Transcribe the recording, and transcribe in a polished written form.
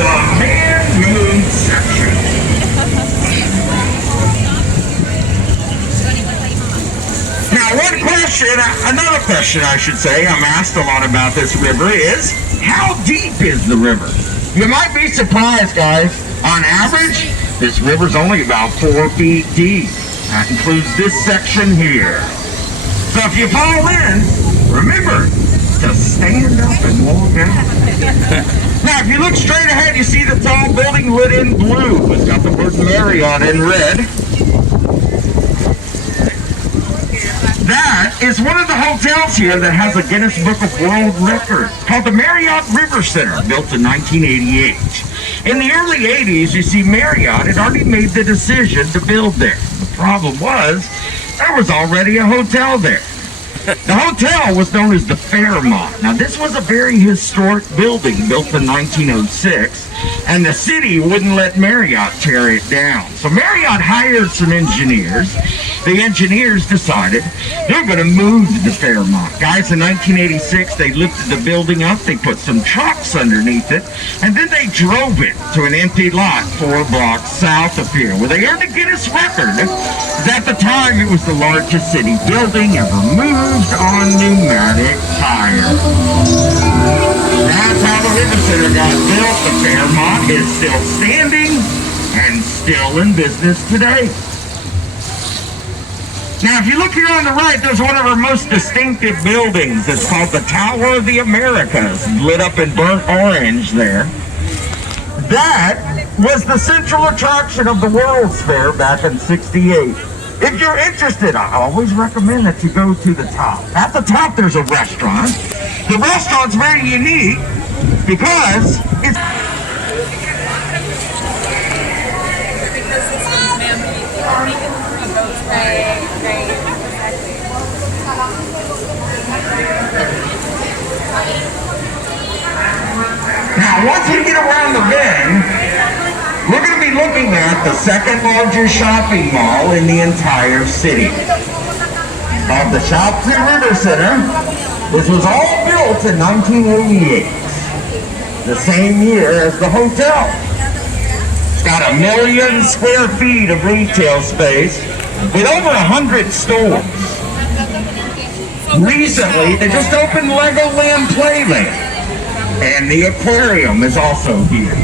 the man-made section. Now, another question I should say, I'm asked a lot about this river is, how deep is the river? You might be surprised, guys. On average, this river's only about 4 feet deep. That includes this section here. So if you fall in, remember to stand up and walk out. Now, if you look straight ahead, you see the tall building lit in blue. It's got the word Marriott in red. That is one of the hotels here that has a Guinness Book of World Records called the Marriott River Center, built in 1988. In the early 80s, you see, Marriott had already made the decision to build there. The problem was, there was already a hotel there. The hotel was known as the Fairmont. Now, this was a very historic building built in 1906, and the city wouldn't let Marriott tear it down. So Marriott hired some engineers. The engineers decided they're going to move the Fairmont. Guys, in 1986, they lifted the building up, they put some trucks underneath it, and then they drove it to an empty lot 4 blocks south of here, where they earned a Guinness record. At the time, it was the largest city building ever moved on pneumatic tires. That's how the River Center got built. The Fairmont is still standing and still in business today. Now, if you look here on the right, there's one of our most distinctive buildings. It's called the Tower of the Americas, lit up in burnt orange there. That was the central attraction of the World's Fair back in '68. If you're interested, I always recommend that you go to the top. At the top, there's a restaurant. The restaurant's very unique because it's... Now, once we get around the bend, we're going to be looking at the second largest shopping mall in the entire city. Called the River Center. This was all built in 1988, the same year as the hotel. It's got 1 million square feet of retail space with over 100 stores. Recently, they just opened Legoland Playland, and the aquarium is also here.